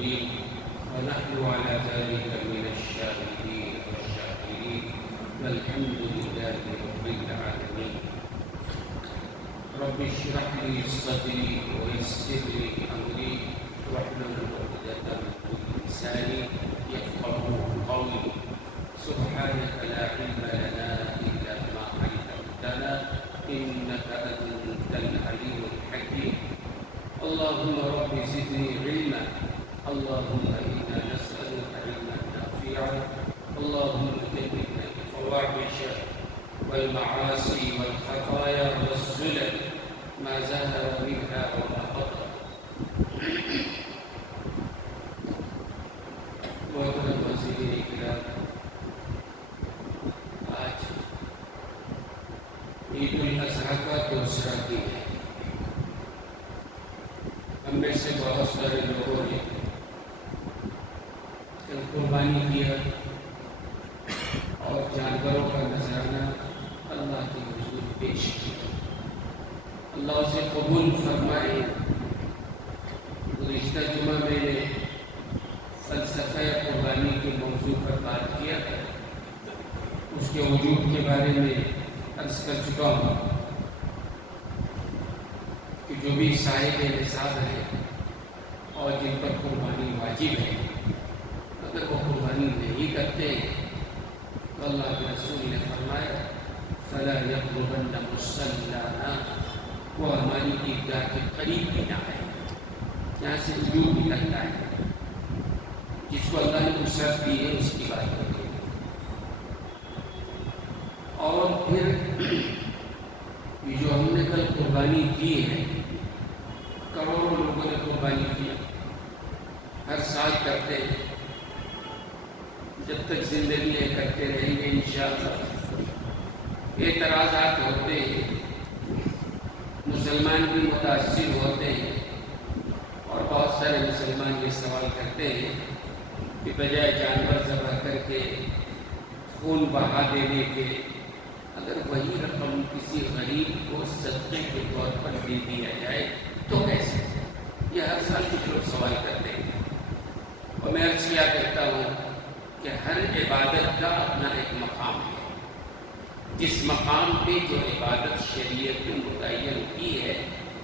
المرسلين ونحن على ذلك من الشاهدين والشاكرين والحمد لله رب العالمين. رب اشرح لي صدري ويسر لي أمري واحلل عقدة من لساني يفقهوا قولي. سبحانك لا علم لنا إلا ما علمتنا إنك أنت العليم الحكيم. اللهم رب زدني علما. اللهم إنا نسألك علما نافعا. اللهم جنبنا الفواحش والمعاصي والخطايا والزلل ما ظهر منها وما بطن. محترم وزیر کرام، آج عید الاضحیٰ کا دوسرا دن ہے. ہم میں سے بہت سارے لوگوں نے قربانی کیا اور جانوروں کا نذرانہ اللہ کے حضور پیش کیا. اللہ اسے قبول فرمائے. گزشتہ جمعہ میں نے فلسفہ قربانی کے موضوع پر بات کیا. اس کے وجود کے بارے میں عرض کر چکا ہوں کہ جو بھی صاحب نصاب ہیں اور جن پر قربانی واجب ہے، اگر وہ قربانی نہیں کرتے تو اللہ کے رسول نے فرمایا فَلَا يَقْرُبَنَّ مُصَلَّانَا، وہ ہماری عیدگاہ کے قریب بھی نہ آئے. یہاں سے وجوب نکلتا ہے. جس کو اللہ نے نصرت دی ہے اس کی بات کرتے ہیں. اور پھر یہ جو ہم نے کل قربانی کی ہے، کروڑوں لوگوں نے قربانی کی، ہر سال کرتے ہیں. جب تک زندگی ہے کرتے رہیں گے انشاءاللہ. اعتراضات ہوتے ہیں، مسلمان بھی متاثر ہوتے ہیں، اور بہت سارے مسلمان یہ سوال کرتے ہیں کہ بجائے جانور ذبح کر کے خون بہا دینے کے اگر وہی رقم کسی غریب کو صدقے کے طور پر دے دیا جائے تو کیسے؟ یہ ہر سال کچھ لوگ سوال کرتے ہیں. اور میں عرض کیا کرتا ہوں کہ ہر عبادت کا اپنا ایک مقام ہے. جس مقام پہ جو عبادت شریعت نے متعین کی ہے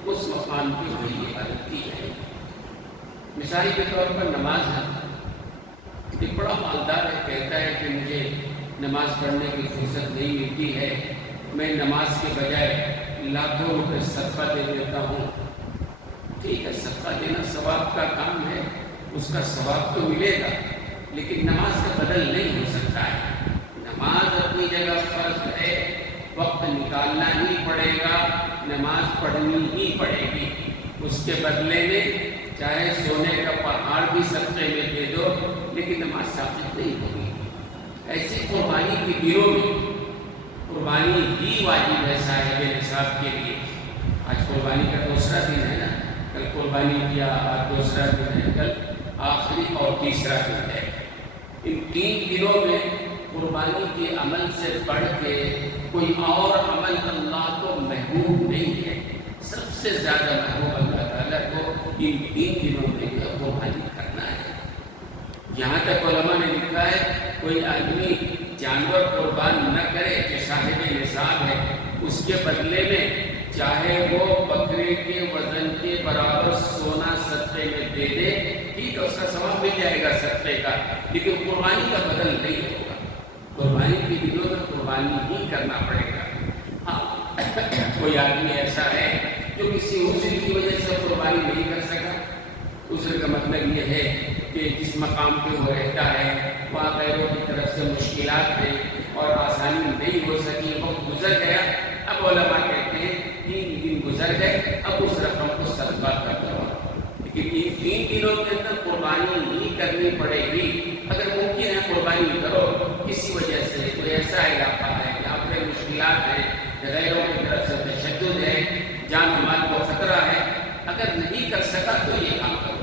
اس مقام پہ وہی عبادت کی جائے. مثال کے طور پر نماز ہے. ایک بڑا مالدار ہے، کہتا ہے کہ مجھے نماز پڑھنے کی فرصت نہیں ملتی ہے، میں نماز کے بجائے لاکھوں روپے صدقہ دے دیتا ہوں. ٹھیک ہے، صدقہ دینا ثواب کا کام ہے، اس کا ثواب تو ملے گا، لیکن نماز کا بدل نہیں ہو سکتا ہے. نماز اپنی جگہ فرض ہے، وقت نکالنا ہی پڑے گا، نماز پڑھنی ہی پڑے گی. اس کے بدلے میں چاہے سونے کا پہاڑ بھی صدقے میں دے دو لیکن نماز ثابت نہیں ہوگی. ایسی قربانی کے دنوں میں قربانی ہی واجب ہے صاحب نصاب کے لیے. آج قربانی کا دوسرا دن ہے نا، کل قربانی کیا، آج دوسرا دن ہے، کل آخری اور تیسرا دن ہے. ان 3 دنوں میں قربانی کے عمل سے بڑھ کے کوئی اور عمل اللہ کو محبوب نہیں ہے. سب سے زیادہ محبوب اللہ تعالیٰ کو ان 3 دنوں میں قربانی کرنا ہے. یہاں تک علماء نے لکھا ہے کوئی آدمی جانور قربان نہ کرے جو صاحب نصاب ہے، اس کے بدلے میں چاہے وہ بکرے کے وزن کے برابر سونا صدقے میں دے دے، ٹھیک ہے، اس کا ثواب مل جائے گا صدقے کا، لیکن قربانی کا بدل نہیں ہوگا. قربانی کے دنوں میں قربانی ہی کرنا پڑے گا. ہاں، کوئی آدمی ایسا ہے جو کسی عذر کی وجہ سے قربانی نہیں کر سکا. عذر کا مطلب یہ ہے کہ جس مقام پہ وہ رہتا ہے وہاں غیروں کی طرف سے مشکلات ہیں اور آسانی نہیں ہو سکی، وقت گزر گیا. اب علماء کہتے ہیں 3 دن گزر گئے، اب اس رقم کو صدقہ کر دو. لیکن ان 3 دنوں کے اندر قربانی ہی کرنی پڑے گی. اگر ممکن ہے قربانی کرو، کسی وجہ سے کوئی ایسا علاقہ ہے جہاں پہ مشکلات ہیں، غیروں کی طرف سے تشدد ہے، جان و مال کو خطرہ ہے، اگر نہیں کر سکا تو یہ کام کرو.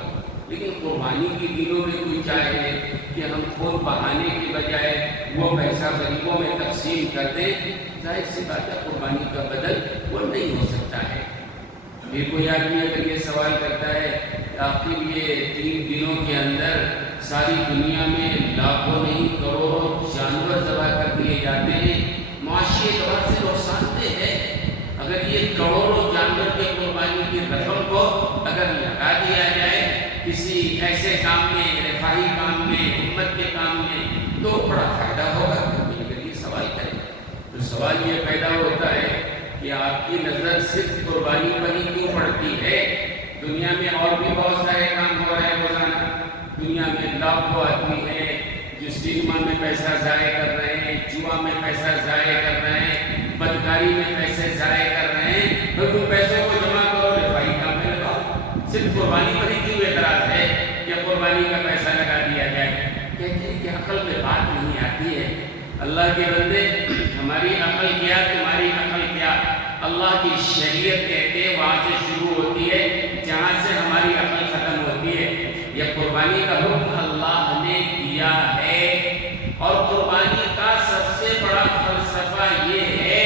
لیکن قربانی کے دنوں میں کوئی چاہے کہ ہم خون بہانے کی بجائے وہ پیسہ غریبوں میں تقسیم کر دیں، ظاہر سی بات ہے قربانی کا بدل وہ نہیں ہو سکتا ہے. پھر کوئی آدمی اگر یہ سوال کرتا ہے آخر یہ 3 دنوں کے اندر ساری دنیا میں لاکھوں نہیں کروڑوں جانور ذبح کر دیے جاتے ہیں، معاشی اعتبار سے نقصان دہ ہے۔ اگر یہ کروڑوں جانور کے قربانی کی رقم کو اگر لگا دیا جائے کسی ایسے کام میں، رفاہی کام میں، امت کے کام میں، تو بڑا فائدہ ہوگا۔ اگر یہ سوال کریں تو سوال یہ پیدا ہوتا ہے کہ آپ کی نظر صرف قربانی پر ہی کیوں پڑتی ہے؟ دنیا میں اور بھی بہت سارے کام ہو رہے ہیں روزانہ۔ دنیا میں لاکھوں آدمی ہیں جو سینما میں پیسہ ضائع کر رہے ہیں، جوا میں پیسہ ضائع کر رہے ہیں، بدکاری میں پیسے ضائع کر رہے ہیں۔ بھائی ان پیسوں کو جمع کرو، رفاہی کام میں لگاؤ۔ صرف قربانی پر ہی کیوں اعتراض ہے کہ قربانی کا پیسہ لگا دیا جائے؟ کہتے ہیں کہ عقل میں بات نہیں آتی ہے۔ اللہ کے بندے، ہماری عقل کیا، تمہاری عقل کیا؟ اللہ کی شریعت کہتے ہیں وہاں سے شروع ہوتی ہے جہاں سے ہماری عقل ختم ہوتی ہے۔ یہ قربانی کا حکم اللہ نے دیا ہے، اور قربانی کا سب سے بڑا فلسفہ یہ ہے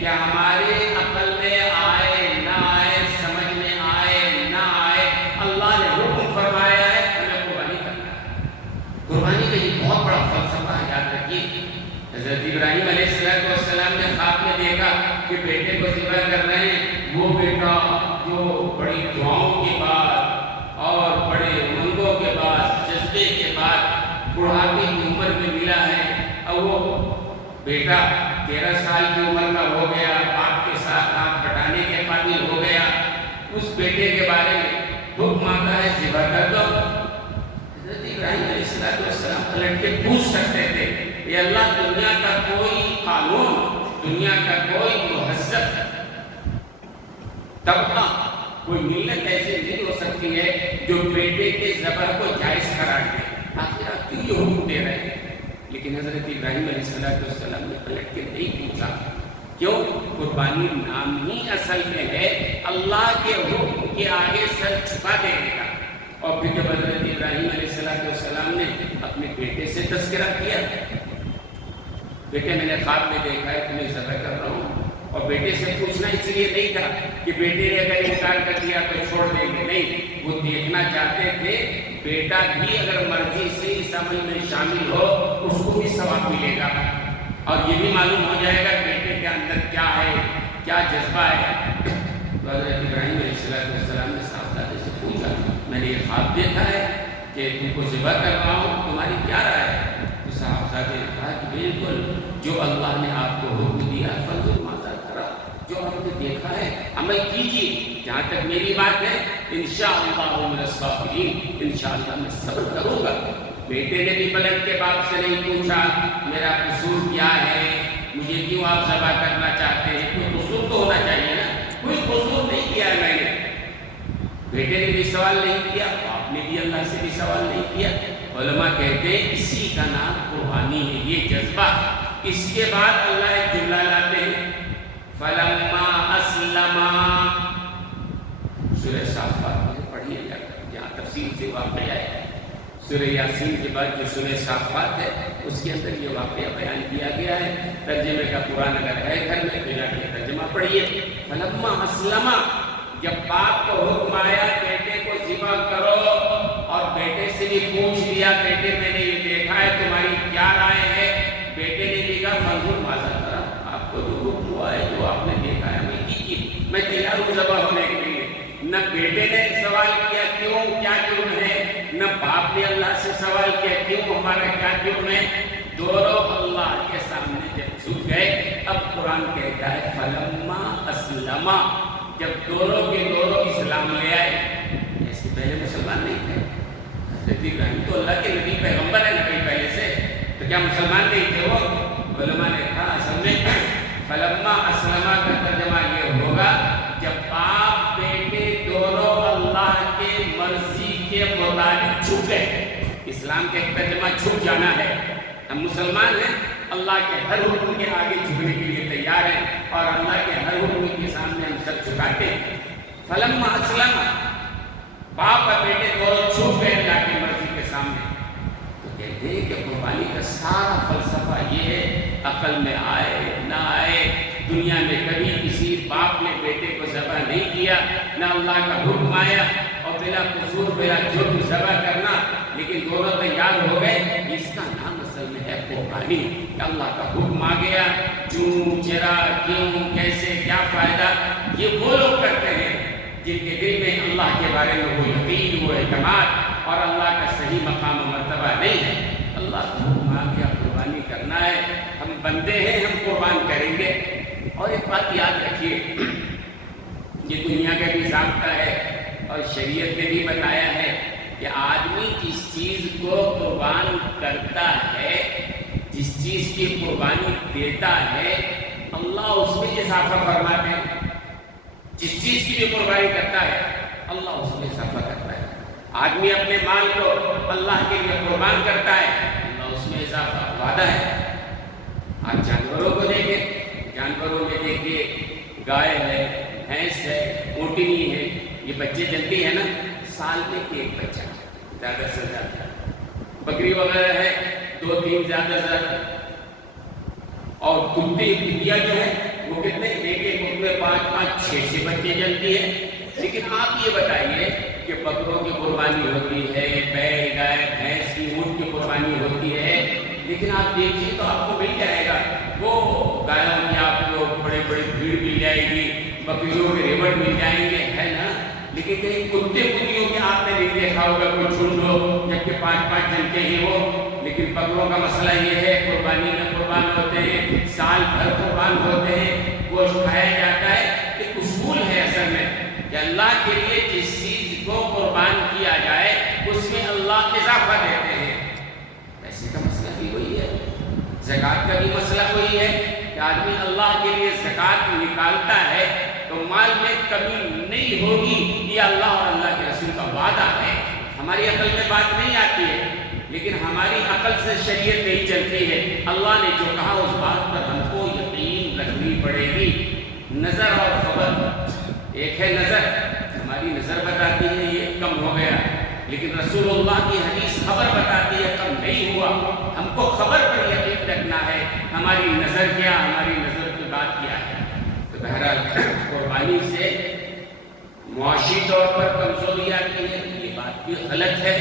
کہ ہمارے عقل میں آئے نہ آئے، سمجھ میں آئے نہ آئے، اللہ نے حکم فرمایا ہے ہمیں قربانی کرنا ہے۔ قربانی کا یہ بہت بڑا فلسفہ ہے، یاد رکھیے۔ حضرت ابراہیم علیہ السلام نے خواب میں دیکھا کہ بیٹے کو ذبح کر رہے ہیں، وہ بیٹا جو بڑی دعاؤں کے بعد اور بڑے امنگوں کے بعد، جذبے کے بعد بڑھاپے کی عمر میں ملا ہے، اب وہ بیٹا 13 سال کی عمر کا ہو گیا، باپ کے ساتھ ہاتھ بٹانے کے قابل ہو گیا، اس بیٹے کے بارے میں حکم آتا ہے ذبح کر دو۔ حضرت ابراہیم علیہ السلام پلٹ کے پوچھ سکتے تھے، یہ اللہ، دنیا کا کوئی قانون، دنیا کا کوئی مہذب طبقہ، کوئی ملت ایسی نہیں ہو سکتی ہے جو بیٹے کے ذبح کو جائز قرار دے۔ آخر آپ کیوں یہ حکم دے رہے ہیں؟ لیکن حضرت ابراہیم علیہ السلام نے پلٹ کے نہیں پوچھا، کیوں؟ قربانی نام ہی اصل میں ہے اللہ کے حکم کے آگے سر چھپا دینے کا۔ اور پھر جب حضرت ابراہیم علیہ السلام نے اپنے بیٹے سے تذکرہ کیا، بیٹے میں نے خواب میں دیکھا ہے تمہیں ذبح کر رہا ہوں، اور بیٹے سے پوچھنا اس لیے نہیں تھا کہ بیٹے نے اگر انکار کر دیا تو چھوڑ دیں گے، نہیں، وہ دیکھنا چاہتے تھے بیٹا بھی اگر مرضی سے اس عمل میں شامل ہو اس کو بھی ثواب ملے گا، اور یہ بھی معلوم ہو جائے گا بیٹے کے اندر کیا ہے، کیا جذبہ ہے۔ تو حضرت ابراہیم علیہ السلام نے صاحبزادے سے پوچھا، میں نے یہ خواب دیکھا ہے کہ تم کو ذبح کر رہا ہوں، تمہاری کیا رائے ہے؟ تو صاحبزادے نے کہا کہ بالکل جو اللہ نے آپ کو حکم دیا فضل ماذا کرا، جو ہم نے دیکھا ہے عمل کیجیے۔ جہاں تک میری بات ہے انشاءاللہ من الصابرین، انشاءاللہ میں صبر کروں گا۔ بیٹے نے بھی پلٹ کے باپ سے نہیں پوچھا میرا قصور کیا ہے، مجھے کیوں آپ ذبح کرنا چاہتے ہیں، کوئی قصور تو ہونا چاہیے نا، کوئی قصور نہیں کیا ہے میں نے۔ بیٹے نے بھی سوال نہیں کیا، باپ نے بھی اللہ سے بھی سوال نہیں کیا۔ علماء کہتے ہیں اسی کا نام قربانی ہے، یہ جذبہ۔ اس کے بعد اللہ ایک جملہ لاتے ہیں فَلَمَّا أَسْلَمَا، سورہ صافات میں پڑھیے گا جہاں تفصیل سے واقعہ ہے۔ سورہ یاسین کے بعد جو سورہ صافات ہے اس کے اندر یہ واقعہ بیان کیا گیا ہے۔ ترجمے کا قرآن اگر ہے گھر میں تو جا کے ترجمہ پڑھیے۔ فَلَمَّا أَسْلَمَا، جب باپ کو حکم آیا بیٹے کو ذبح کرو، اور بیٹے سے بھی پوچھ لیا بیٹے میں نے یہ دیکھا ہے تمہاری کیا رائے ہے، بیٹے نے بھی کہا فنظر ماذا کرا، آپ کو جو حکم ہوا ہے جو آپ نے دیکھا ہے میں کیجیے، میں تیار ہوں ذبح ہونے کے لیے۔ نہ بیٹے نے سوال کیا کیوں کیا جرم ہے، نہ باپ نے اللہ سے سوال کیا کیوں ہمارا کیا جرم ہے، دونوں اللہ کے سامنے جب جھک گئے۔ اب قرآن کہتا ہے فلما اسلما، جب دونوں کے دونوں اسلام لے آئے۔ اس سے پہلے مسلمان نہیں تھے، حضرت ابراہیم تو اللہ کے نبی پیغمبر ہے نبی پہلے سے، تو کیا مسلمان نہیں تھے وہ؟ علماء نے کہا اصل میں فلما اسلما کا ترجمہ یہ ہوگا جب باپ بیٹے دونوں اللہ کے مرضی کے مطابق جھک گئے۔ اسلام کا ایک ترجمہ جھک جانا ہے، ہم مسلمان ہیں، اللہ کے ہر حکم کے آگے جھکنے کے لیے تیار ہیں، اور اللہ کے ہر حکم کے سامنے ہم سب جھکاتے ہیں۔ فلما اسلما، باپ اور بیٹے دونوں جھک گئے اللہ کی مرضی کے سامنے۔ تو کہتے ہیں کہ قربانی کا سارا فلسفہ یہ ہے، عقل میں آئے نہ آئے، دنیا میں کبھی کسی باپ نے بیٹے کو ذبح نہیں کیا، نہ اللہ کا حکم آیا، اور بلا قصور بلا جرم ذبح کرنا، لیکن لیکن دونوں تیار ہو گئے. اس کا نام اصل میں ہے قربانی. اللہ کا حکم آ گیا. چوں چرا کیوں کیسے کیا فائدہ یہ وہ لوگ کرتے ہیں جن کے دل میں اللہ کے بارے میں وہ یقین وہ اعتماد اور اللہ کا صحیح مقام و مرتبہ نہیں ہے. اللہ کا حکم آ گیا قربانی کرنا ہے. ہم بندے ہیں ہم قربان کریں گے. اور ایک بات یاد رکھیے یہ دنیا کا بھی ضابطہ ہے اور شریعت نے بھی بتایا ہے کہ آدمی جس چیز کو قربان کرتا ہے جس چیز کی قربانی دیتا ہے اللہ اس میں اضافہ فرماتے ہیں. جس چیز کی بھی قربانی کرتا ہے اللہ اس میں اضافہ کرتا ہے. آدمی اپنے مال کو اللہ کے لیے قربان کرتا ہے اللہ اس میں اضافہ وعدہ ہے. آپ جانوروں کو دیکھیں جانوروں میں دیکھیے گائے ہے بھینس ہے اونٹنی ہے یہ بچے جلدی ہے نا سال میں ایک بچہ زیادہ سے زیادہ. بکری وغیرہ ہے 2-3 زیادہ سے زیادہ. اور کتے بٹیا جو ہے وہ کتنے ایک میں 5-6 بچے جلتی ہے. لیکن آپ یہ بتائیے کہ بکروں کی قربانی ہوتی ہے بیل گائے بھینس کی اونٹ کی قربانی ہوتی ہے لیکن آپ دیکھیے تو آپ کو مل جائے گا وہ گایوں کی آپ کو بڑے بڑے بھیڑ مل جائے گی بکریوں کے ریوڑ مل جائیں گے ہے نا. لیکن کہیں کتے کتیوں کے آپ نے نہیں دیکھا ہوگا کوئی جھنڈ ہو جبکہ 5 جن کے ہی ہو. لیکن بکروں کا مسئلہ یہ ہے قربانی میں قربان ہوتے ہیں سال بھر قربان ہوتے ہیں گوشت کھایا جاتا ہے. ایک اصول ہے اصل میں کہ اللہ کے لیے جس چیز کو قربان کیا جائے اس میں اللہ اضافہ دیتے ہیں. پیسے کا مسئلہ بھی وہی ہے زکوٰۃ کا بھی مسئلہ وہی ہے کہ آدمی اللہ کے لیے زکوٰۃ نکالتا ہے تو مال میں کمی نہیں ہوگی. یہ اللہ اور اللہ کے رسول کا وعدہ ہے. ہماری عقل میں بات نہیں آتی ہے لیکن ہماری عقل سے شریعت نہیں چلتی ہے. اللہ نے جو کہا اس بات پر ہم کو یقین رکھنی پڑے گی. نظر اور خبر ایک ہے نظر ہماری نظر بتاتی ہے یہ کم ہو گیا لیکن رسول اللہ کی حدیث خبر بتاتی ہے کم نہیں ہوا. ہم کو خبر پر یقین رکھنا ہے ہماری نظر کیا ہماری نظر کی بات کیا ہے. تو بہرحال قربانی سے معاشی طور پر کمزوری آتی ہے یہ بات بھی غلط ہے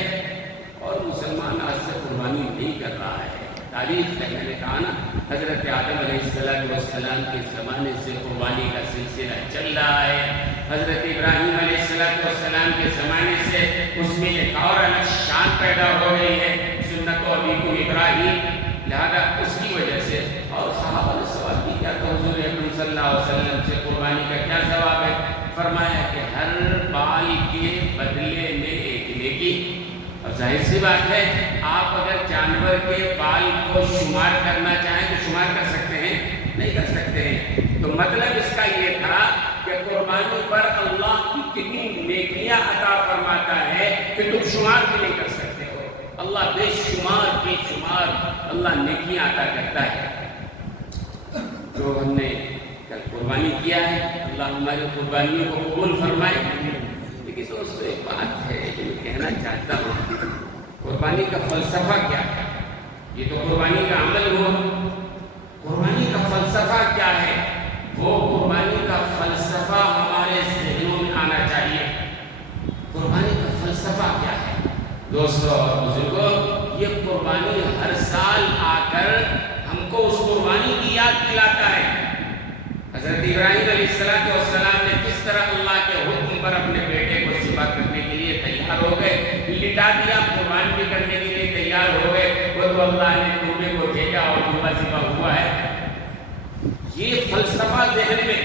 اور مسلمان آج سے قربانی نہیں کر رہا ہے. تاریخ ہے میں نے کہا نا حضرت آدم علیہ السلام کے زمانے سے قربانی کا سلسلہ چل رہا ہے. حضرت ابراہیم علیہ السلام کے زمانے سے اس میں ایک اور الگ شان پیدا ہو گئی ہے سنت ابیکم ابراہیم. لہذا اس کی وجہ سے اور صحابہ نے سوال کی کیا تو حضور اکرم صلی اللہ علیہ وسلم سے قربانی کا کیا ثواب ہے. فرمایا کہ ہر بال کے بدلے میں ایک نیکی. اور ظاہر سی بات ہے آپ اگر جانور کے بال کو شمار کرنا چاہیں تو شمار کر سکتے ہیں نہیں کر سکتے ہیں. تو مطلب اس کا یہ تھا کہ قربانی پر اللہ کی کتنی نیکیاں عطا فرماتا ہے کہ تم شمار بھی نہیں کر سکتے ہو. اللہ بے شمار اللہ نیکیاں عطا کرتا ہے. جو ہم نے کل قربانی کیا ہے اللہ ہماری قربانیوں کو قبول فرمائے. لیکن دوستو ایک بات ہے جو میں کہنا چاہتا ہوں قربانی کا فلسفہ کیا ہے. یہ تو قربانی کا عمل ہوا قربانی کا فلسفہ کیا ہے وہ قربانی کا فلسفہ ہمارے ذہنوں میں آنا چاہیے. قربانی کا فلسفہ کیا ہے دوستو اور بزرگوں. یہ قربانی ہر سال آ کر ہم کو اس قربانی کی یاد دلاتا ہے. حضرت ابراہیم علیہ السلام نے کس طرح اللہ کے حکم پر اپنے بیٹے کو ذبح کرنے کے لیے تیار ہو گئے لٹا دیا قربان بھی کرنے کے لیے تیار ہو گئے. وہ تو اللہ نے دولہے کو بھیجا اور دولہا ذبح ہوا ہے. یہ فلسفہ ذہن میں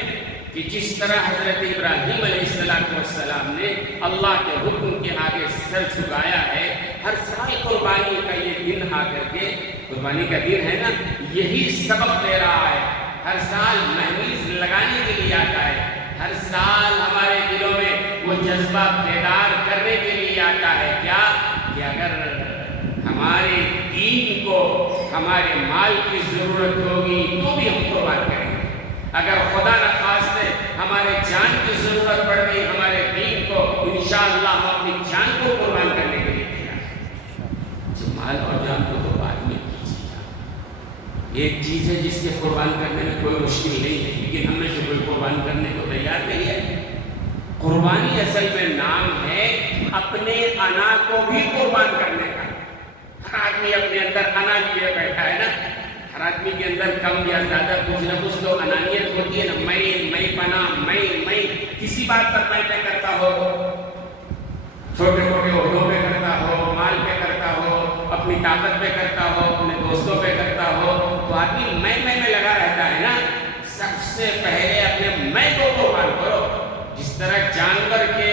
کہ جس طرح حضرت ابراہیم علیہ السلام نے اللہ کے حکم کے آگے سر جھکایا ہے ہر سال قربانی کا یہ دن آ کر کے قربانی کا دن ہے نا یہی سبق دے رہا ہے. ہر سال مہمیز لگانے کے لیے آتا ہے. ہر سال ہمارے دلوں میں وہ جذبہ بیدار کرنے کے لیے آتا ہے کیا کہ اگر ہمارے دین کو ہمارے مال کی ضرورت ہوگی تو بھی ہم قربان کریں گے. اگر خدا نخواستہ ہمارے جان کی ضرورت پڑ گئی ہمارے دین کو انشاءاللہ ہم اپنی جان کو قربان کرنے کے لیے تیار ہیں. مال اور جان کو تو بعد میں ایک چیز ہے جس کے قربان کرنے میں کوئی مشکل نہیں ہے لیکن ہم میں سے کوئی قربان کرنے کو تیار نہیں ہے. قربانی اصل میں نام ہے اپنے انا کو بھی قربان کرنے کا. آدمی کے اندر کم یا زیادہ کچھ نہ کچھ تو انانیت ہوتی ہے نا، میں پنا، میں کسی بات پر میں کرتا ہو، چھوٹے موٹے عہدوں پہ کرتا ہو، مال پہ کرتا ہو، اپنی طاقت پہ کرتا ہو، اپنے دوستوں پہ کرتا ہو، تو آدمی میں لگا رہتا ہے نا۔ سب سے پہلے اپنے میں کو قربان کرو۔ جس طرح جانور کے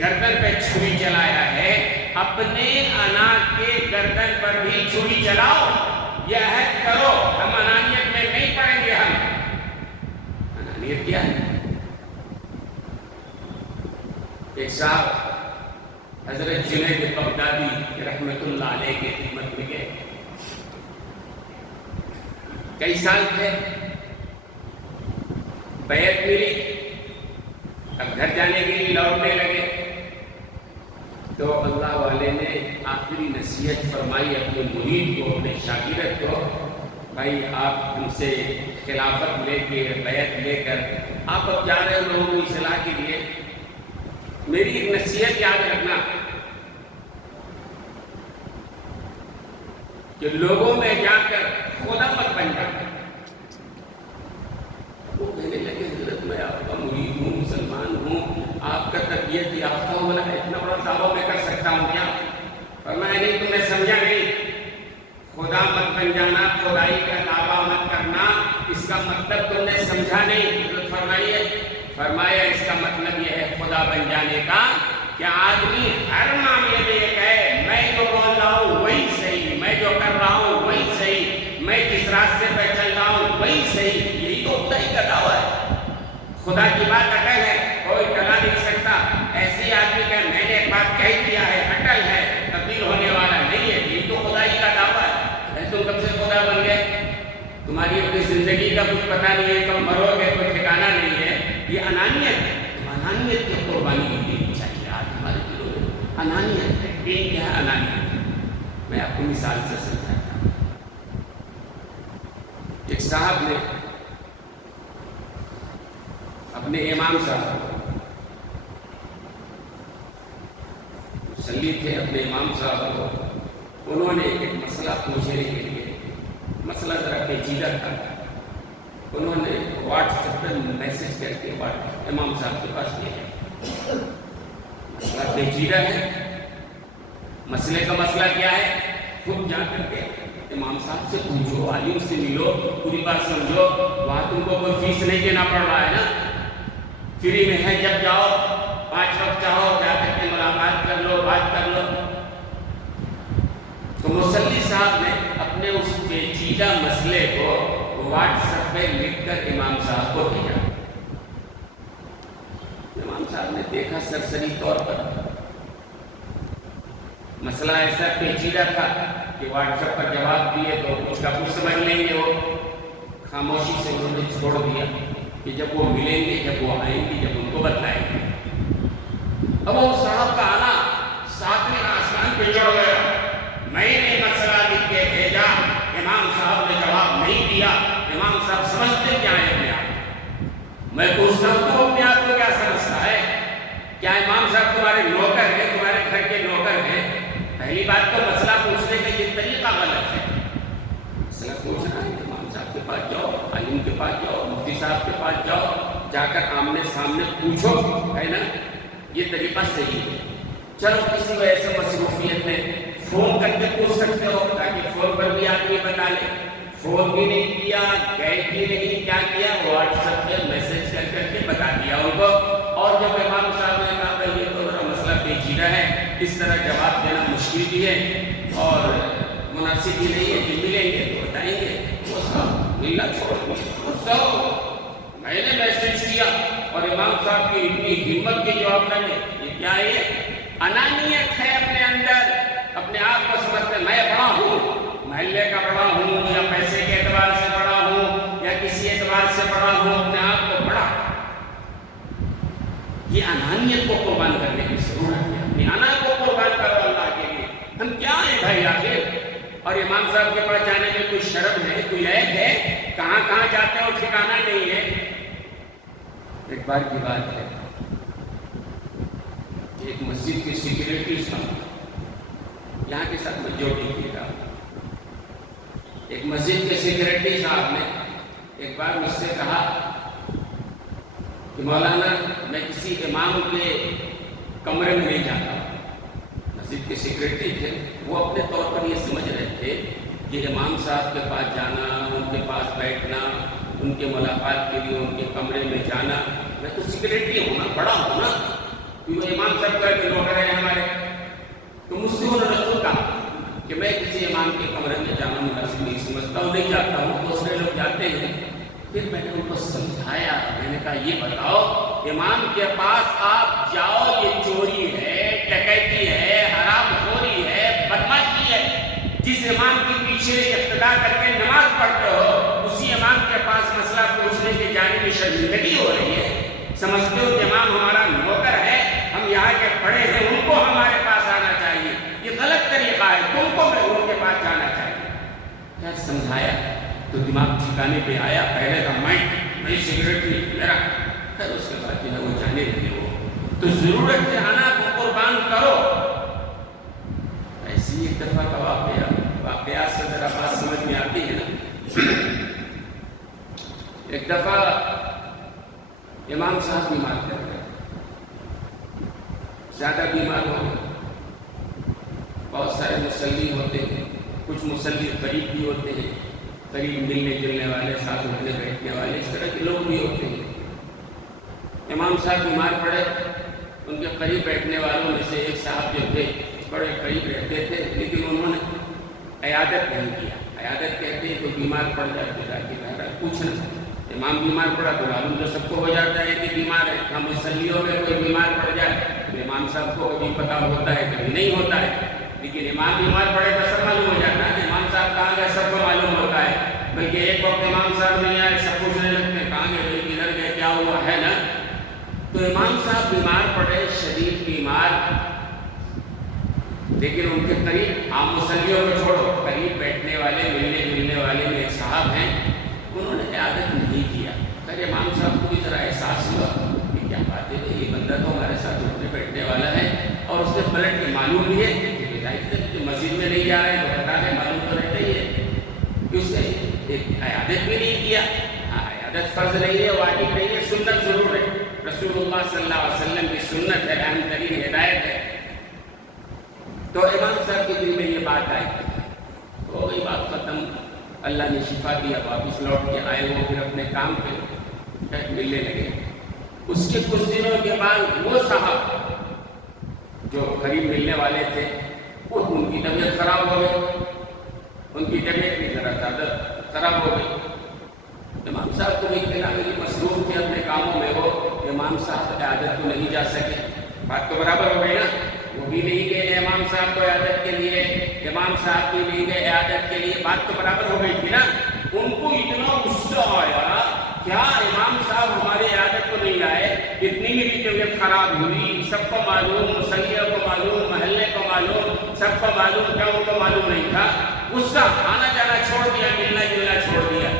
گردن پہ چھری چلایا ہے، اپنے انا کے گردن پر بھی چھری چلاؤ، یہ عہد کرو۔ ہم انانیت میں نہیں پڑیں گے۔ ہم انانیت کیا ہے؟ ایک صاحب حضرت جنید بغدادی رحمت اللہ علیہ کی خدمت میں گئے، کئی سال تھے، بیعت ملی، اب گھر جانے کے لیے لوٹنے لگے تو اللہ والے نے آخری نصیحت فرمائی اپنے مرید کو، اپنے شاگرد کو، بھائی آپ ہم سے خلافت لے کے، بیعت لے کر آپ اب جا رہے ہو لوگوں کی اصلاح کے لیے، میری ایک نصیحت یاد رکھنا کہ لوگوں میں جا کر خدا مت بن جانا۔ وہ کہنے لگے حضرت میں آپ کا مرید ہوں، مسلمان ہوں، آپ کا تربیت یافتہ ہونا ہے، اتنا بڑا دعویٰ میں کر سکتا ہوں کیا؟ فرمایا نہیں، تم نے سمجھا نہیں، خدا مت بن جانا، خدائی کا دعویٰ مت کرنا، اس کا مطلب تم نے سمجھا نہیں۔ حضرت فرمایا اس کا مطلب یہ ہے خدا بن جانے کا کہ آدمی ہر معاملے میں یہ کہے میں جو بول رہا ہوں وہی صحیح، میں جو کر رہا ہوں وہی صحیح، میں جس راستے پہ چل رہا ہوں وہی صحیح۔ یہی تو خدائی کا دعویٰ ہے۔ خدا کی بات اٹل ہے، کوئی ٹلا نہیں سکتا۔ ایسے آدمی کا میں نے ایک بات کہہ دیا ہے، اٹل ہے، تبدیل ہونے والا نہیں ہے، یہی تو خدائی کا دعویٰ ہے۔ تم کب سے خدا بن گئے؟ تمہاری اپنی زندگی کا کچھ پتہ نہیں ہے، کب مرو گے کوئی ٹھکانہ نہیں ہے۔ یہ انانیت ہے، انانیت کی قربانی کی دینی چاہیے۔ آج ہمارے دلوں میں انانیت ہے۔ یہ کیا ہے انانیت؟ میں آپ کو مثال سے سمجھاتا ہوں۔ ایک صاحب نے اپنے امام صاحب مصلی تھے، اپنے امام صاحب کو انہوں نے ایک مسئلہ پوچھنے کے لیے، مسئلہ ذرا پیچیدہ تھا، انہوں نے واٹس ایپ پر میسج کر کے امام صاحب کے پاس کیا، مسئلہ پیچیدہ ہے، مسئلے کا مسئلہ کیا ہے، خود جا کر کے امام صاحب سے پوچھو، عالم سے ملو، پوری بات سمجھو۔ وہاں تم کو کوئی فیس نہیں دینا پڑ رہا ہے نا، فری میں ہے، جب جاؤ 5 وقت چاہو جا کر کے ملاقات کر لو، بات کر لو۔ تو مصلی صاحب نے اپنے اس پیچیدہ مسئلے کو واٹس ایپ پہ لکھ کر امام صاحب کو بھیجا۔ امام صاحب نے دیکھا سرسری طور پر مسئلہ ایسا پیچیدہ تھا کہ واٹس ایپ پر جواب دیے تو کچھ کا کچھ سمجھ لیں گے، وہ خاموشی سے انہوں نے چھوڑ دیا کہ جب وہ ملیں گے، جب وہ آئیں گے، جب ان کو بتائیں گے۔ اب وہ صاحب کا آنا 7ویں آسمان پہ چڑھ گیا۔ میں نے مسئلہ لکھ کے بھیجا، امام صاحب نے جواب نہیں دیا۔ امام صاحب سمجھتے کیا ہے اپنے آپ؟ میں پوچھتا ہوں تو اپنے آپ کو کیا سمجھتا ہے؟ کیا امام صاحب تمہارے نوکر ہیں، تمہارے گھر کے نوکر ہیں؟ پہلی بات تو مسئلہ پوچھنے کا یہ طریقہ غلط ہے۔ مسئلہ پوچھنا ہے، امام صاحب کے پاس جاؤ، عالم کے پاس جاؤ، مفتی صاحب کے پاس جاؤ، جا کر آمنے سامنے پوچھو، ہے نا، یہ طریقہ صحیح ہے۔ چلو کسی وجہ سے مصروفیت میں فون کر کے پوچھ سکتے ہو تاکہ فون پر بھی آدمی بتا لے۔ فون بھی نہیں کیا، گئے بھی نہیں، کیا کیا، واٹس ایپ پہ میسج کر کے بتا دیا ان کو۔ اور جب امام صاحب نے کہا کہ یہ تو ذرا مسئلہ پیچیدہ ہے، اس طرح جواب دینا مشکل بھی ہے اور مناسب بھی نہیں ہے، جب ملیں گے تو بتائیں گے، وہ صاحب ملنا چھوڑ دیا۔ میں نے میسج کیا اور امام صاحب کی اتنی ہمت کے جواب نہ دے، یہ کیا ہے؟ انانیت ہے اپنے اندر، اپنے آپ کو سمجھتے میں بڑا ہوں، محلے کا بڑا ہوں یا پیسے کے اعتبار سے بڑا ہوں یا کسی اعتبار سے بڑا ہوں، اپنے آپ کو بڑا۔ یہ انانیت کو قربان کرنے کی ضرورت ہے۔ اپنی انا کو قربان کرو اللہ کے لیے۔ ہم کیا ہیں بھائی آخر؟ اور امام صاحب کے پاس جانے میں کوئی شرم ہے، کوئی عیب ہے؟ کہاں کہاں جاتے ہو ٹھکانہ نہیں ہے۔ ایک بار کی بات ہے، ایک مسجد کے سیکریٹری صاحب یہاں کے ساتھ میں جو بھی تھا، ایک مسجد کے سیکورٹی صاحب نے ایک بار مجھ سے کہا کہ مولانا میں کسی امام کے کمرے میں نہیں جاتا. مسجد کے سیکورٹی تھے, وہ اپنے طور پر یہ سمجھ رہے تھے کہ امام صاحب کے پاس جانا, ان کے پاس بیٹھنا, ان کے ملاقات کے لیے ان کے کمرے میں جانا, میں تو سیکورٹی ہوں نا, بڑا ہوں نا, کیونکہ امام صاحب کا نوکر ہے ہمارے. تو مجھ سے انہوں نے کہا کہ میں کسی امام کے کمرے میں جانا مناسب نہیں سمجھتا ہوں, نہیں جاتا ہوں, دوسرے لوگ جاتے ہیں. پھر میں نے ان کو سمجھایا, میں نے کہا یہ بتاؤ امام کے پاس آپ جاؤ, یہ چوری ہے, ڈکیتی ہے, حرام خوری ہے, بدمعاشی ہے. جس امام کے پیچھے اقتدا کر کے نماز پڑھتے ہو, اسی امام کے پاس مسئلہ پوچھنے کے جانے میں شرمندگی ہو رہی ہے. سمجھتے ہو کہ امام ہمارا نوکر ہے, ہم یہاں کے پڑھے ہیں, ان کو ہمارے پاس آنا چاہیے, یہ غلط طریقہ ہے, تم کو میں ان کے پاس جانا چاہیے. خیر سمجھایا تو دماغ ٹھکانے پہ آیا. پہلے تو میں سیکورٹی میرا, خیر اس کے بعد جو ہے وہ جانے لگے. وہ تو ضرورت ہے آنا کو قربان کرو. ایسی ایک دفعہ کا واقعات سے ذرا بات سمجھ میں آتی ہے نا. ایک دفعہ امام صاحب بیمار کر گئے, زیادہ بیمار ہو گئے. بہت سارے مصلی ہوتے ہیں, کچھ مصلی قریب بھی ہوتے ہیں, قریب ملنے جلنے والے, ساتھ اٹھنے بیٹھنے والے, اس طرح کے لوگ بھی ہوتے ہیں. امام صاحب بیمار پڑے, ان کے قریب بیٹھنے والوں میں سے ایک صاحب جو تھے بڑے قریب رہتے تھے, لیکن انہوں نے عیادت نہیں کیا. عیادت کہتے ہیں کوئی بیمار پڑ جائے تو جا کے بہرحال پوچھنا. امام بیمار پڑا تو معلوم تو سب کو ہو جاتا ہے کہ بیمار ہے. ہم مصلیوں میں کوئی بیمار پڑ جائے تو امام صاحب کو کبھی پتہ ہوتا ہے کبھی نہیں ہوتا ہے, لیکن امام بیمار پڑے تو سب معلوم ہو جاتا ہے. امام صاحب کہاں گئے سب کو معلوم ہوتا ہے, بلکہ ایک وقت امام صاحب نہیں آئے, سب پوچھنے لگتے ہیں کہاں گئے, کدھر گئے, کیا ہوا ہے نا. تو امام صاحب بیمار پڑے, شدید بیمار, لیکن ان کے قریب, آپ مصلیوں کو چھوڑو, قریب بیٹھنے والے, ملنے جلنے والے میں ایک صاحب ہیں, انہوں نے عیادت نہیں کیا. پھر امام صاحب کو بھی ذرا احساس ہوا کہ کیا بات ہے, یہ بندہ تو ہمارے ساتھ اٹھنے بیٹھنے والا ہے, اور اس نے پلٹ کے معلوم بھی ہے کہ مسجد میں نہیں جا رہے, تو پتا ہے معلوم تو رہتا ہی ہے کہ اس نے ایک عیادت بھی نہیں کیا. عیادت فرض نہیں ہے, واجب نہیں ہے, سنت ضرور ہے. رسول اللہ صلی اللہ علیہ وسلم کی سنت ہے, اہم ترین ہدایت ہے. تو امام صاحب کے دل میں یہ بات آئی, ہو گئی بات ختم, اللہ نے شفا دیا, واپس لوٹ کے آئے وہ پھر اپنے کام پہ ملنے لگے. اس کے کچھ دنوں کے بعد وہ صاحب جو قریب ملنے والے تھے, ان کی طبیعت خراب ہو گئی, ان کی طبیعت بھی ذرا زیادہ خراب ہو گئی. امام صاحب کو بھی اتنا میری مصروف تھے اپنے کاموں میں, وہ امام صاحب عیادت کو نہیں جا سکے. بات تو برابر ہو گئی نا, وہ بھی نہیں گئے امام صاحب کو عیادت کے لیے, امام صاحب بھی نہیں گئے عیادت کے لیے, بات تو برابر ہو گئی تھی نا. ان کو اتنا غصہ آیا, کیا امام صاحب ہمارے عیادت کو نہیں آئے, اتنی میری طبیعت خراب ہوئی, سب کو معلوم, مصلیوں کو معلوم, محلے کو معلوم, سب کو معلوم, کیا ان کو معلوم نہیں تھا. غصہ, آنا جانا چھوڑ دیا, ملنا جلنا چھوڑ دیا.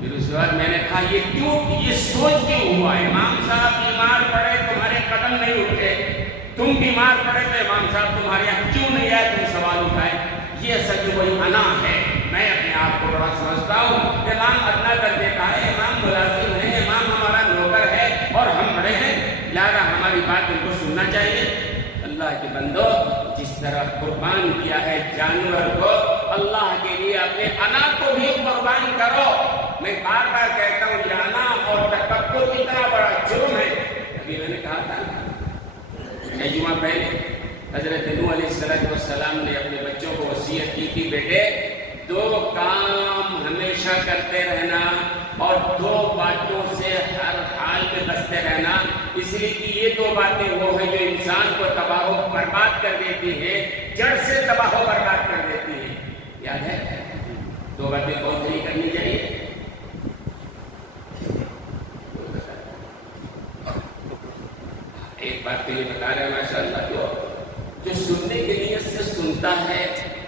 پھر اس کے بعد میں نے کہا یہ کیوں, یہ سوچ کیوں ہوا, امام صاحب بیمار پڑے تمہارے قدم نہیں اٹھے, تم بیمار پڑے تو امام صاحب تمہارے یہاں کیوں نہیں آئے, تم سوال اٹھائے. یہ اصل جو وہی انا ہے. میں اپنے آپ کو بڑا سمجھتا ہوں, امام ادنا درجے کا ہے, امام ملازم ہے, امام ہمارا نوکر ہے, اور ہم بڑے ہیں, لہذا ہماری بات ان کو سننا چاہیے. اللہ کے بندو, جس طرح قربان کیا ہے جانور کو, اللہ کے لیے اپنے انا کو بھی قربان کرو. میں بار بار کہتا ہوں, یہ انا اور تکبر اتنا بڑا جرم ہے. ابھی میں نے کہا تھا جمعہ پہلے حضرت نوح علیہ السلام نے اپنے بچوں کو وصیت کی تھی, بیٹے 2 کام ہمیشہ کرتے رہنا, اور 2 باتوں سے ہر حال میں بچتے رہنا, اس لیے کہ یہ 2 باتیں وہ ہیں جو انسان کو تباہ و برباد کر دیتی ہیں, جڑ سے تباہ و برباد کر دیتی ہیں. یاد ہے 2 باتیں کون سی کرنی چاہیے؟ ایک بات تو یہ بتا رہے ہیں ماشاء اللہ, جو سننے کی نیت سے سنتا ہے,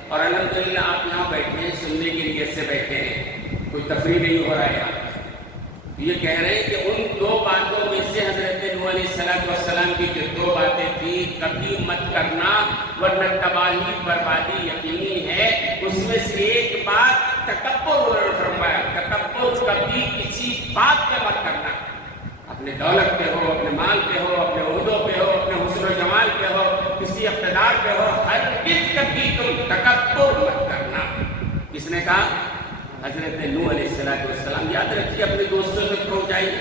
اور الحمدللہ آپ یہاں بیٹھے ہیں سننے کی نیت سے بیٹھے ہیں, کوئی تفریح نہیں ہو رہا ہے یہاں. یہ کہہ رہے ہیں کہ ان 2 باتوں میں سے حضرت نوح علیہ السلام کی جو 2 باتیں تھیں, کبھی مت کرنا ورنہ تباہی بربادی یقینی ہے. اس میں سے ایک بات تکبر انہوں نے فرمایا، تکبر کبھی کسی بات پہ مت کرنا، اپنے دولت پہ ہو، اپنے مال پہ ہو، اپنے عہدوں پہ ہو، اپنے حسن و جمال پہ ہو، کسی اقتدار پہ ہو، ہرگز کبھی تم تکبر مت کرنا۔ کس نے کہا؟ حضرت نوح علیہ السلام۔ یاد رکھیے، اپنے دوستوں تک پہنچائیے۔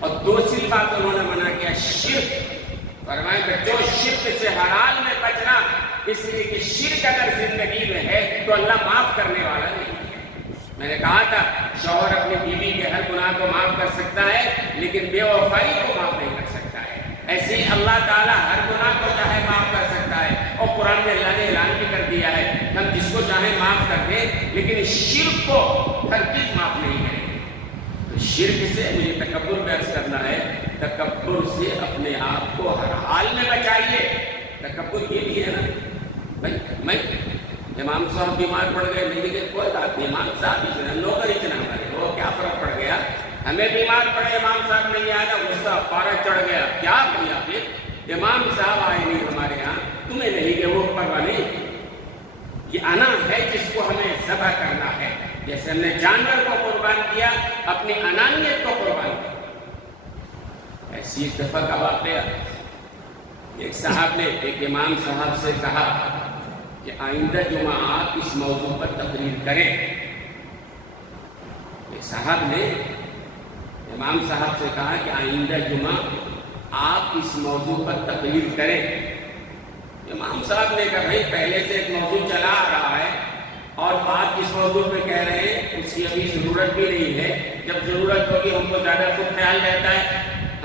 اور دوسری بات انہوں نے منع کیا، شرک۔ فرمائے بچوں، شرک سے ہر حال میں بچنا، اس لیے کہ شرک اگر زندگی میں ہے تو اللہ معاف کرنے والا نہیں ہے۔ میں نے کہا تھا شوہر اپنی بیوی کے ہر گناہ کو معاف کر سکتا ہے لیکن بے وفائی کو معاف نہیں کر سکتا ہے۔ ایسے ہی اللہ تعالیٰ ہر گناہ کو چاہے معاف کر سکتا ہے، اور قرآن میں اللہ نے اعلان بھی کر دیا ہے ہم جس کو چاہیں معاف کر دیں، لیکن شرک کو ہرگز معاف نہیں کریں گے۔ تو شرک سے مجھے تکبر پیش کرنا ہے، تکبر سے اپنے آپ کو ہر حال میں بچائیے۔ تکبر یہ بھی ہے نا بھائی، میں امام صاحب بیمار پڑ گئے، نہیں کہ کوئی بات نہیں، امام صاحب اتنا نوکر اتنا ہمارے، وہ کیا فرق پڑ گیا؟ ہمیں بیمار پڑے، امام صاحب نہیں آیا، غصہ پارا چڑھ گیا، کیا کیا پھر؟ امام صاحب آئے نہیں ہمارے یہاں، تمہیں نہیں کہ وہ پرواہ نہیں۔ یہ انا ہے جس کو ہمیں ذبح کرنا ہے، جیسے ہم نے جانور کو قربان کیا، اپنی انانیت کو قربان کیا۔ ایسی ایک دفعہ کا واقعہ، ایک صاحب نے ایک امام صاحب سے کہا کہ آئندہ جمعہ آپ اس موضوع پر تقریر کریں۔ ایک صاحب نے امام صاحب سے کہا کہ آئندہ جمعہ آپ اس موضوع پر تقریر کریں۔ امام صاحب نے کہا بھائی پہلے سے ایک موضوع چلا آ رہا ہے اور بات جس موضوع پہ کہہ رہے ہیں اس کی ابھی ضرورت بھی نہیں ہے، جب ضرورت ہوگی ہم کو زیادہ خود خیال رہتا ہے،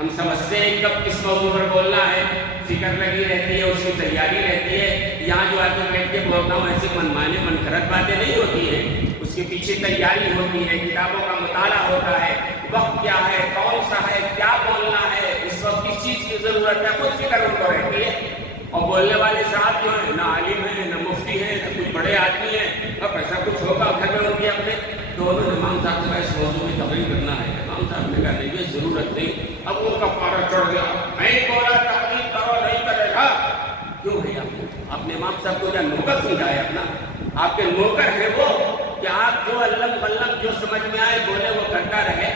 ہم سمجھتے ہیں کب کس موضوع پر بولنا ہے، فکر لگی رہتی ہے، اس کی تیاری رہتی ہے۔ یہاں جو آ کے بیٹھ کے بولتا ہوں ایسی منمانے منفرد باتیں نہیں ہوتی ہیں، اس کے پیچھے تیاری ہوتی ہے، کتابوں کا مطالعہ ہوتا ہے، وقت کیا ہے، کون سا ہے، کیا بولنا ہے، اس وقت کس چیز کی ضرورت ہے، خود فکر ان کو رہتی ہے۔ اور بولنے والے صاحب جو ہیں نہ عالم ہیں، نہ مفتی ہیں، نہ کچھ بڑے آدمی ہیں، اب ایسا کچھ ہوگا گھر میں ان کے اپنے، تو انہوں نے امام صاحب سے کہا اس موضوع میں تقریر کرنا ہے۔ امام صاحب نے کہا نہیں ضرورت نہیں۔ اب ان کا پارا چڑھ گیا، میں بولا تقریر کرو، نہیں کرے گا۔ کیوں بھائی آپ نے امام صاحب کو کیا نوکر سمجھا ہے اپنا؟ آپ کے نوکر ہیں وہ کہ آپ جو علم بلم جو سمجھ میں آئے بولے وہ کرتا رہے؟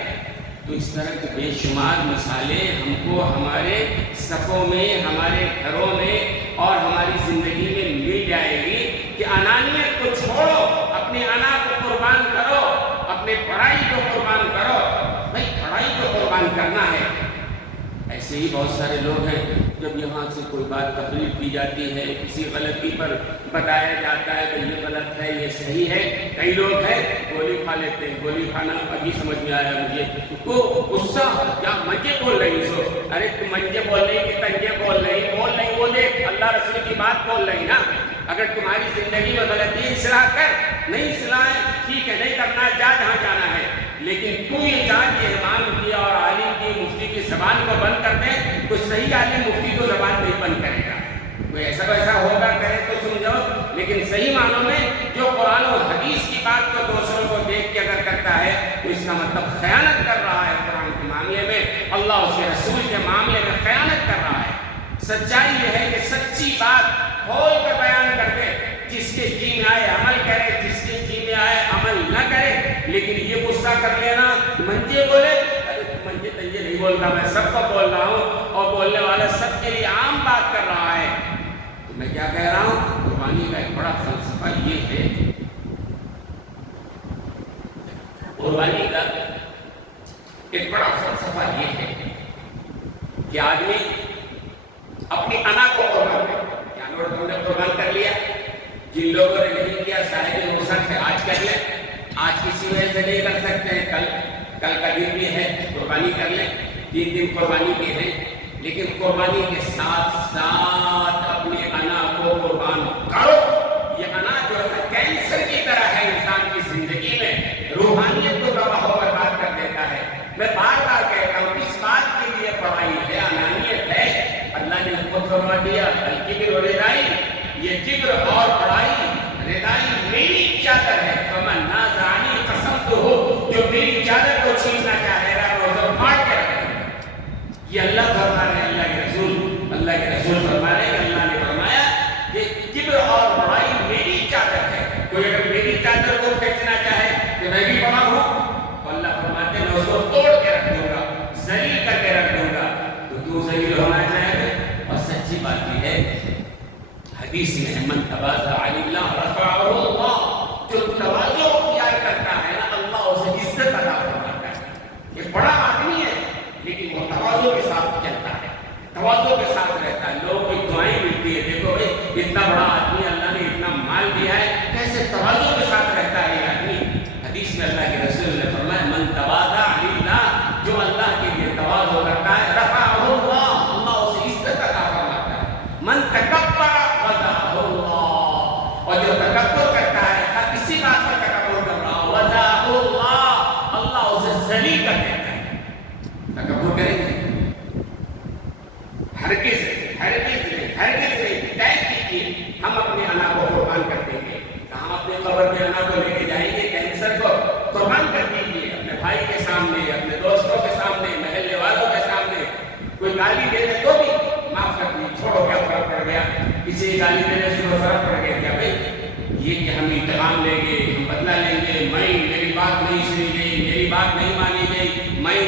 تو اس طرح کی بے شمار مثالیں ہم کو ہمارے صفوں میں، ہمارے گھروں میں اور ہماری زندگی میں مل جائے گی کہ انانیت کو چھوڑو، اپنی انا کو قربان کرو، اپنے پڑھائی کو قربان کرو۔ بھائی پڑھائی کو قربان کرنا ہے۔ ایسے ہی بہت سارے لوگ ہیں، جب یہاں سے کوئی بات تقریر کی جاتی ہے، کسی غلطی پر بتایا جاتا ہے کہ یہ غلط ہے، یہ صحیح ہے، کئی لوگ ہیں گولی کھا لیتے ہیں۔ گولی کھانا ابھی سمجھ میں آیا مجھے، تو غصہ کیا منجے بول رہی سو؟ ارے تم منجے بول رہی کہ تنجے بول رہی، وہ دیکھ اللہ رسول کی بات بول رہی نا۔ اگر تمہاری زندگی میں غلطی ہے اصلاح کر، نہیں اصلاح ہے ٹھیک ہے، نہیں کرنا ہے جا جہاں جانا ہے، لیکن تو یہ چاہ کہ امام کی اور عالم کی مفتی کی زبان کو بند کر دے، کوئی صحیح عالم مفتی کو زبان نہیں بند کرے گا۔ کوئی ایسا ویسا ہوگا کرے تو سمجھو، لیکن صحیح معنوں میں جو قرآن و حدیث کی بات کو دوسروں کو دیکھ کے اگر کرتا ہے تو اس کا مطلب خیانت کر رہا ہے قرآن کے معاملے میں، اللہ اس کے رسول کے معاملے میں خیانت کر رہا ہے۔ سچائی یہ ہے کہ سچی بات کھول کر بیان کر دے، جس کے جی میں آئے عمل کرے، جس کے جی میں آئے عمل نہ کرے۔ لیکن یہ غصہ کر لینا، منجے بولے، ارے منجے تنجے نہیں بولتا، میں سب کو بول رہا ہوں اور بولنے والا سب کے لیے عام بات کر رہا ہے۔ تو میں کیا کہہ رہا ہوں، قربانی کا ایک بڑا فلسفہ یہ ہے، قربانی کا ایک بڑا فلسفہ یہ ہے کہ آدمی اپنی انا کو قربان کرے۔ جانور تم نے قربان کر لیا، جن لوگوں نے نہیں کیا صاحب وسعت ہے، آج کر لیں، آج کسی وجہ سے نہیں کر سکتے ہیں، کل کا دن بھی ہے، قربانی کر لیں۔ 3 دن قربانی کے ہیں، لیکن قربانی کے ساتھ ساتھ اپنے انا کو قربان کرو۔ یہ انا جو ہے کینسر کی طرح ہے انسان کی زندگی میں، روحانیت کو تباہ و برباد کر دیتا ہے۔ میں بار بار کہتا ہوں کس بات کے لیے پڑھائی ہے، انانیت ہے۔ اللہ نے خود فرما دیا الکبر و ردائی، یہ کبر اور پڑھائی ردائی میری چادر ہے، فمن نازعنی قسمتہ، جو میری چادر کو چھیننا چاہے گا وہ اسے پھاڑ کے رکھے۔ یہ اللہ فرما رہے ہیں، اللہ کے رسول فرما رہے ہیں کہ اللہ نے قبر میں آنا کو لے کے جائیں گے، کینسر کو قربان کر دیجیے اپنے بھائی کے سامنے، اپنے دوستوں کے سامنے، محلے والوں کے سامنے. کوئی گالی دے دے تو بھی معاف کر دیجیے، چھوڑو کیا فرق پڑ گیا، کسی گالی دینے سے کوئی فرق پڑ گیا کیا بھائی؟ یہ کہ ہم انتقام لیں گے، ہم بدلہ لیں گے، میری بات نہیں سنی گئی، میری بات نہیں مانی گئی، میں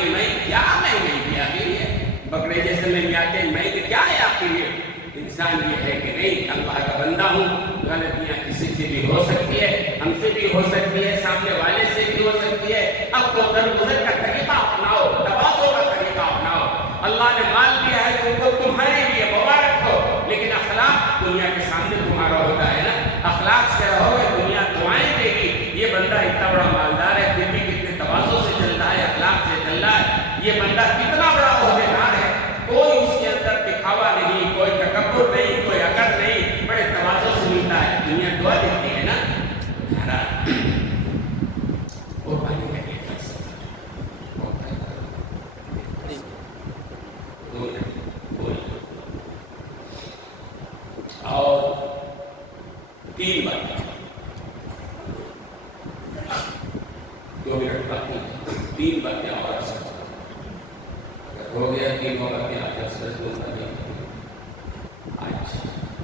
کیا نہیں آخر یہ بکرے جیسے میں آتے ہیں، میں کیا ہے آخر یہ؟ انسان یہ ہے کہ نہیں اللہ کا بندہ ہوں، غلطیاں کسی سے بھی ہو سکتی ہے، ہم سے بھی ہو سکتی ہے، سامنے والے سے بھی ہو سکتی ہے. اب تو درگزر کا طریقہ اپناؤ، تواضع کا طریقہ اپناؤ. اللہ نے مال دیا ہے تم کو، تمہارے لیے مبارک ہو، لیکن اخلاق دنیا کے سامنے تمہارا ہوتا ہے نا. اخلاق سے رہو گے دنیا دعائیں دے گی. یہ بندہ اتنا بڑا مالدار ہے پھر بھی کتنے تواضع سے چل رہا ہے، اخلاق سے چل رہا ہے. یہ بندہ کتنا بڑا عہدیدار ہے، کوئی اس کے اندر دکھاوا نہیں، کوئی تکبر نہیں، کوئی اکڑ نہیں، بڑے تواضع سے ملتا ہے. دنیا دعا دیتی ہے نا. اور تین باتیں 2 منٹ باقی، 3 باتیں اور اگر ہو گیا 3 باتیں آپ سر بولتا نہیں. آج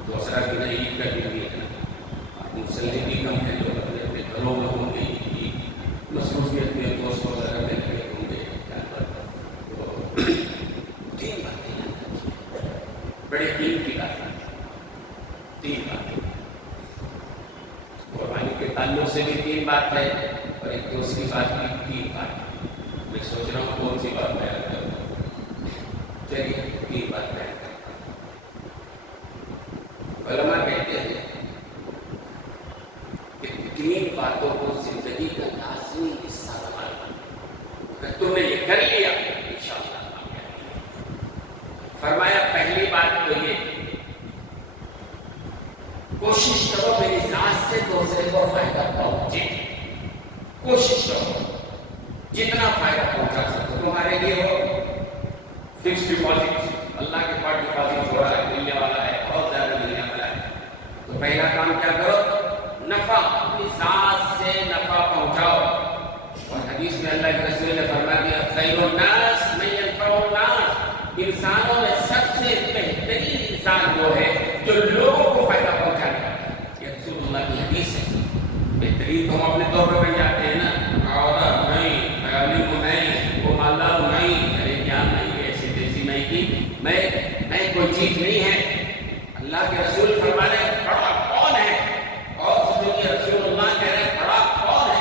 دوسرا دن عید کا دن بھی ہے نا، مسلح بھی کم ہے، لوگ اپنے اپنے گھروں میں ہوں گے، مصروفیت میں دوست وغیرہ میں لگے ہوں گے. 3 باتیں بڑے قیمتی باتیں، 3 باتیں قربانی کے تعلق سے بھی 3 بات ہے، اور ایک دوسری بات بھی 3 بات. میں سوچ رہا ہوں کون سی بات بیان کروں. چلیے 3 بات بیان کرتا ہوں. علماء کہتے ہیں کہ 3 باتوں کو زندگی کا لازمی حصہ بنانا. اگر تم نے یہ کر لیا انشاءاللہ. فرمایا پہلی بات تو یہ، کوشش کرو میری ذات سے دوسرے کو فائدہ پہنچے. کوشش کرو جتنا فائدہ پہنچا سکو. تمہارے لیے ہو فکس ڈپازٹ، اللہ کے پاس ڈپازٹ ہو رہا ہے، ملنے والا ہے، بہت زیادہ ملنے والا ہے. تو پہلا کام کیا کرو، نفع اپنی ذات سے نفع پہنچاؤ. اور حدیث میں اللہ کے رسول نے فرما دیا خیر الناس من ينفع الناس. انسانوں میں سب سے بہترین انسان وہ ہے جو لوگوں کو فائدہ پہنچانے والا ہے. یہ رسول اللہ کی حدیث ہے. بہترین تو ہم اپنے طور پہ بن جاتے ہیں نا، عورت نہیں، عالم نہیں، وہ مالدار نہیں، ارے کیا نہیں، ایسی تیسی نہیں کی، میں کوئی چیز نہیں ہے. اللہ کے رسول فرمانے بڑا کون ہے، اور سنیے رسول اللہ کہہ رہے بڑا کون ہے.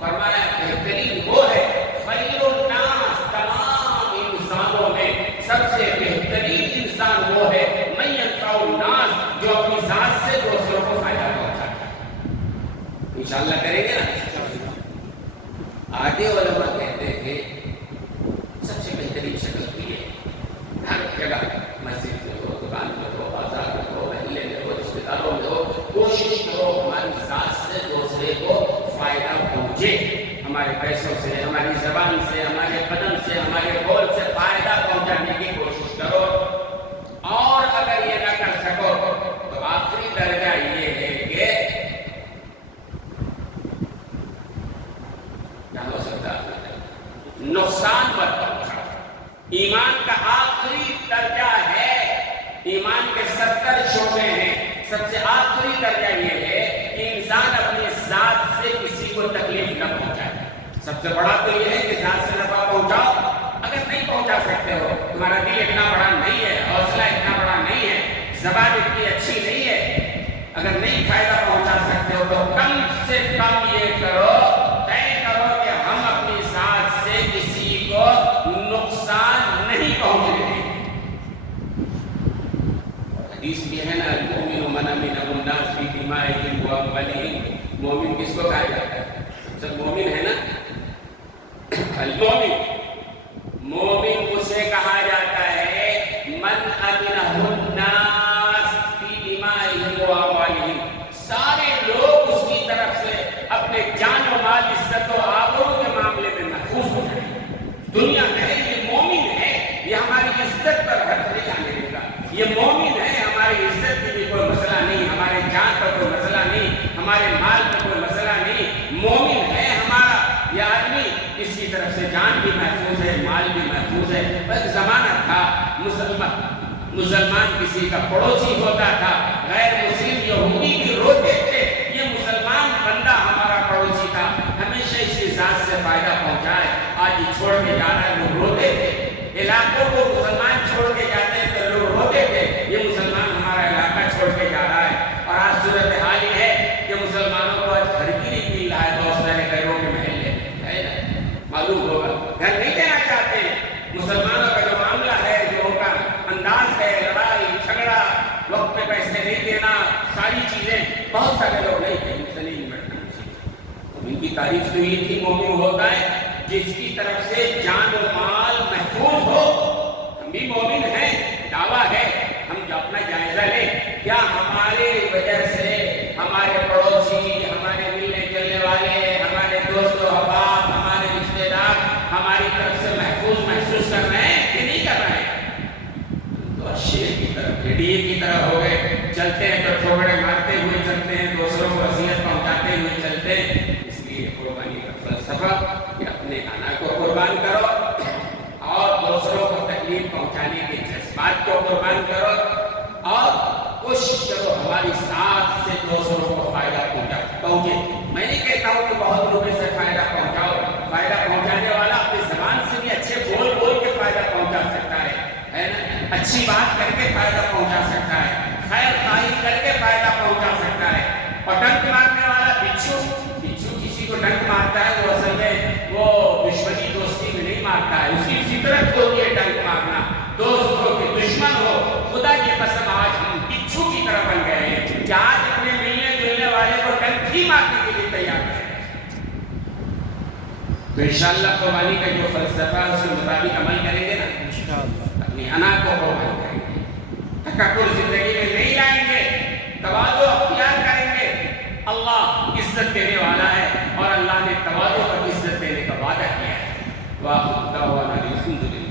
فرمایا بہترین وہ ہے، خیر الناس، تمام انسانوں میں سب سے بہترین انسان وہ ہے من ينفع الناس، جو اپنی ذات سے دوسروں کو فائدہ پہنچاتا ہے. انشاءاللہ کریں گے نا. آگے علماء کہتے ہیں کہ سب سے بہترین شکل بھی ہے. ہر جگہ مسجد میں ہو، دکان میں ہو، بازار میں ہو، محلے میں ہو، رشتے داروں میں ہو، کوشش کرو ہماری ذات سے دوسرے کو فائدہ پہنچے. ہمارے پیسوں سے، ہماری زبان سے، ہمارے قدم سے، ہمارے قول سے فائدہ پہنچانے کی کوشش کرو. اور اگر یہ نہ کر سکو تو آخری درجہ یہ ہے کہ کیا ہو سکتا ہے، نقصان پر پہنچاؤ. ایمان کا آخری درجہ ہے، ایمان کے 70 شعبے ہیں، سب سے آخری درجہ یہ ہے کہ انسان اپنی ذات سے کسی کو تکلیف نہ پہنچائے. سب سے بڑا تو یہ ہے کہ ذات سے نفع پہنچاؤ. اگر نہیں پہنچا سکتے ہو، تمہارا دل اتنا بڑا نہیں ہے، حوصلہ اتنا بڑا نہیں ہے، زبان اتنی اچھی نہیں ہے، اگر نہیں فائدہ پہنچا سکتے ہو تو کم سے کم یہ کرو، طے کرو کہ ہم اپنی ذات سے کسی کو نقصان نہیں پہنچنے دیں. حدیث بھی ہے نا، المؤمن من امن الناس فی دمائهم واموالهم. مومن کس کو کہا جاتا ہے؟ سب مومن ہے نا. المؤمن، مومن اسے کہا جاتا ہے من امنہ الناس فی دمائهم واموالهم. سارے لوگ اس کی طرف سے اپنے جان و مال، عزت و آبرو کے معاملے میں محفوظ ہو جائے. دنیا میں یہ مومن ہے، یہ ہماری عزت پر حرف نہیں آنے دے گا. یہ مومن ہے، ہماری عزت کی بھی کوئی مسئلہ نہیں، ہمارے جان پر کوئی مسئلہ نہیں، ہمارے مال پر کوئی مسئلہ محفوظ ہے. ایک زمانہ تھا مسلمان کسی کا پڑوسی ہوتا تھا, غیر مسلم یہودی بھی روتے تھے یہ مسلمان بندہ ہمارا پڑوسی تھا, ہمیشہ اس کی ذات سے فائدہ پہنچائے. آج یہ چھوڑ کے جا رہا ہے, لوگ روتے تھے. علاقوں کو مسلمان چھوڑ کے جاتے ہیں تو لوگ روتے تھے یہ مسلمان ہمارا علاقہ چھوڑ کے جا رہا ہے. اور آج صورتحال یہ ہے کہ مسلمانوں کو آج گھر بھی نہیں مل رہا ہے. بہت سارے گھروں کے محلے ہے نا, معلوم ہوگا گھر نہیں دینا چاہتے ہیں. مسلمانوں کا جو معاملہ ہے, جو ان کا انداز ہے, لڑائی جھگڑا, وقت پہ پیسے نہیں دینا, ساری چیزیں, بہت سارے لوگ نہیں تھے, ان سے نہیں نمٹنا. ان کی تعریف تو یہ تھی, مومن ہوتا ہے جس کی طرف سے جان و مال محفوظ ہو. ہم بھی مومن ہیں, دعویٰ ہے. ہم جو اپنا جائزہ لیں, کیا ہمارے وجہ سے ہمارے پڑوسی, ہمارے ملنے جلنے والے, ہمارے دوست و احباب, ہمارے رشتے دار ہماری طرف سے محفوظ محسوس کر رہے ہیں کہ نہیں کر رہے ہیں؟ تو شیر کی طرح, بھیڑیے کی طرح ہو گئے. چلتے ہیں تو ٹھوکرے مارتے ہوئے چلتے ہیں, دوسروں کو اذیت پہنچاتے ہوئے چلتے ہیں. اس لیے قربانی کا فلسفہ کہ اپنے انا کو قربان کرو اور دوسروں کو تکلیف پہنچانے کے جذبات کو قربان کرو, اور کوشش کرو ہماری ساتھ سے دوسروں کو فائدہ پہنچے. میں نہیں کہتا ہوں کہ بہت روپے سے فائدہ پہنچاؤ. فائدہ پہنچانے والا اپنی زبان سے بھی اچھے بول بول کے فائدہ پہنچا سکتا ہے نا, اچھی بات کر کے فائدہ پہنچا سکتا ہے, خیر خواہی کر کے فائدہ پہنچا سکتا ہے. اور ڈنک مارنے والا بچھو کسی کو ڈنک مارتا ہے, وہ اصل میں وہ دشمنی دوستی میں نہیں مارتا ہے, اس کی فطرت ہوتی ہے ڈنک مارنا. دوست ہو کہ دشمن ہو, خدا کی قسم آج ہم بچھو کی طرح بن گئے ہیں کہ آج اپنے ملنے جلنے والے کو ڈنک ہی مارنے کے لیے تیار ہیں. تو انشاءاللہ قربانی کا جو فلسفہ ہے اس کے مطابق عمل کریں گے نا, اپنی انا کو قربان کریں گے, تکبر زندگی میں نہیں لائیں گے, تواضع اختیار کریں گے. اللہ عزت دینے والا ہے اور اللہ نے تواضع پر عزت دینے کا وعدہ کیا ہے. واہ دعوانا الحمدللہ.